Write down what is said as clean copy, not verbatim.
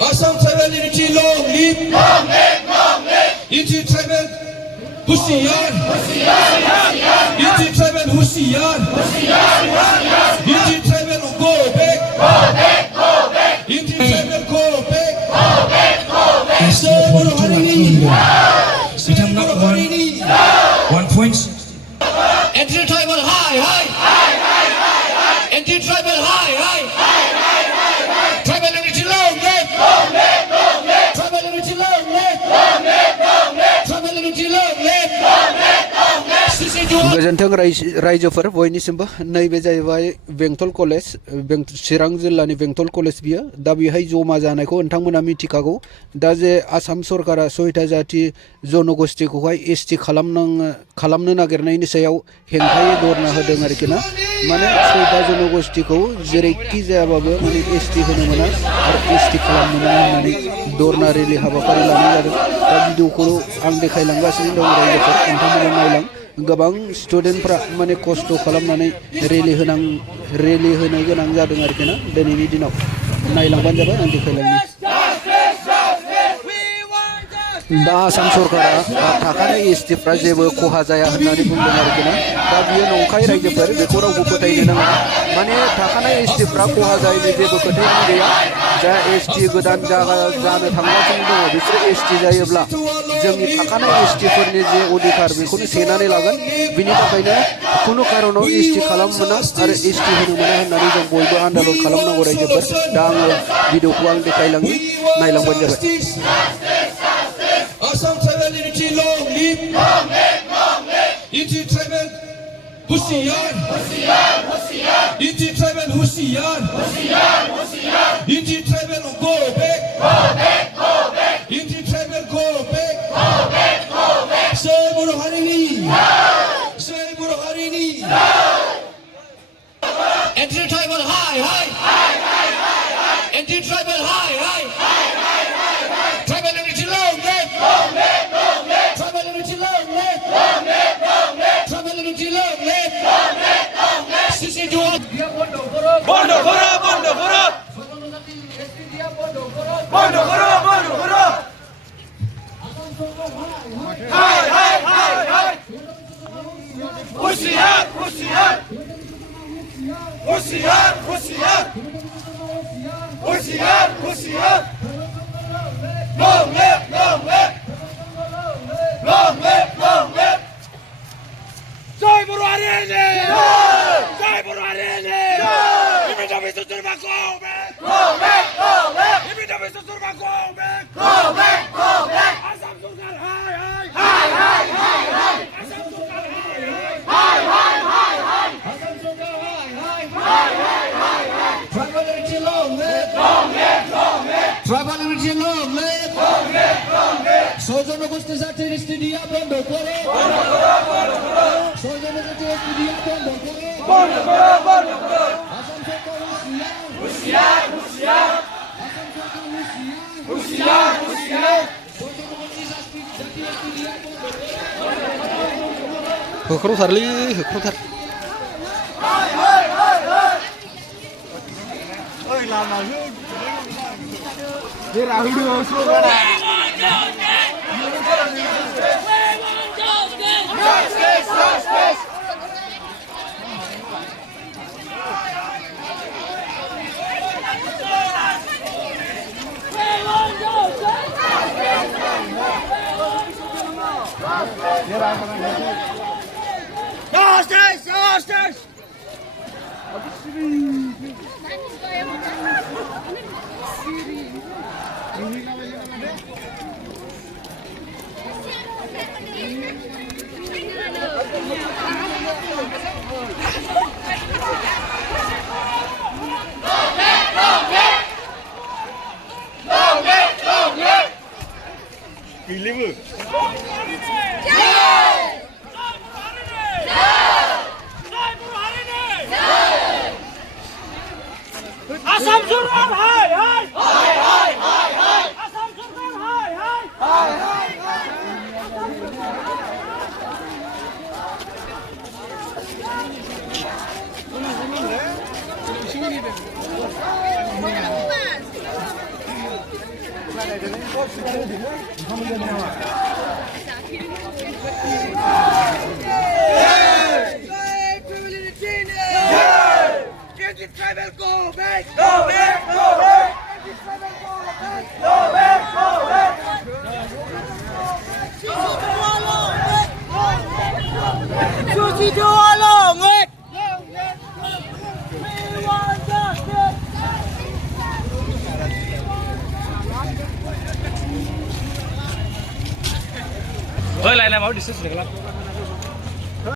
Assam Tribal Unity long live. Long live, long live. Unity Tribal Husiyar. Unity Tribal Husiyar. Unity Tribal go back. Unity Tribal go back. Sebelum hari ini, Sebelum hari ini, 1 point. Unity Tribal high. Unity Tribal high. Tribal Unity long live. Tribal Unity long live. Tribal Unity long live. गोजोन्थों रायजोफोर बयनिसिमबो नैबे जाहैबाय बेंटल college चिरां जिल्लानि बेंटल college बियो दा बेहाय जमा जानायखौ नोंथांमोना मिथिखागौ दा जे आसाम सरकारा 6टा जाति जनगोष्ठीखौहाय एसटी खालामनो नागिरनायनि सायाव हेंथायै धरना होदों आरोखि ना माने 6टा जनगोष्ठीखौ जेरैखि जायाबाबो माने एसटी होनो मोना आरो एसटी खालामनो मोना होननानै धरना रेलि हाबाफारि लानाय जादों दा भिडिअखौ आं देखायलांगासिनो दं रायजोफोर नोंथांमोना नायलां गोबां स्टुडेन्टफ्रा माने खस्थ' खालामनानै रेलि होनो गोनां जादों आरोखि ना दिनैनि दिनाव नायलांबानो जाबाय आं देखायलांनि दा आसाम सरकारा थाखानाय एसटीफ्रा जेबो खहा जाया होननानै बुंदों आरोखि ना दा बियो नंखाय रायजोफोर बेखौ रावबो फोथायनो नाङा माने थाखानाय एसटीफ्रा खहा जायैनि जेबो खोथायानो गैया जा एसटी गोदान जानो थांगासिनो दङ बिसोर एसटी जायोब्ला जोंनि थाखानाय एसटीफोरनि जे अधिकार बेखौनो सेनानै लागोन बिनि थाखायनो खुनु कारनाव एसटी खालामनो मोना आरो एसटी होनो मोना होननानै जों बयबो आन्दालन खालामनांगौ रायजोफोर दा आङो भिडिअखौ आं देखायलांनि नायलांबानो जाबाय Assam Tribal Unity long live. Unity Tribal Husiyar. Unity Tribal Husiyar. Unity Tribal go back. Unity Tribal go back. Sebelum hari ini. Unity Tribal high. Unity Tribal high. Tribal Unity long live. Tribal Unity long live. Tribal Unity long live. Sisi jual. Bondo koro. Hai. Husiyar. Long live. Jai Guru Harini! Jai Guru Harini! Ibida Bisu Surma go back! Ibida Bisu Surma go back! Assam Surkar high! Assam Surkar high! Tribal Unity long live. Tribal Unity long live. Sojono Gusti Zati Studia Bondo Koro. Sojono Gusti Studia Bondo Koro. Assam Surkar Husiyar. Assam Surkar Husiyar. Sojono Gusti Zati Studia Bondo Koro. होख्रावथार Justice! Geliyor. Assam Surkar high! Assam Surkar high! Anti-tribal, go back! Go back! Go back! Anti-tribal, go back! Go back! Go back! Susi Dualo, wait! We want justice! Ơi lại làm máu đi sức được lắm.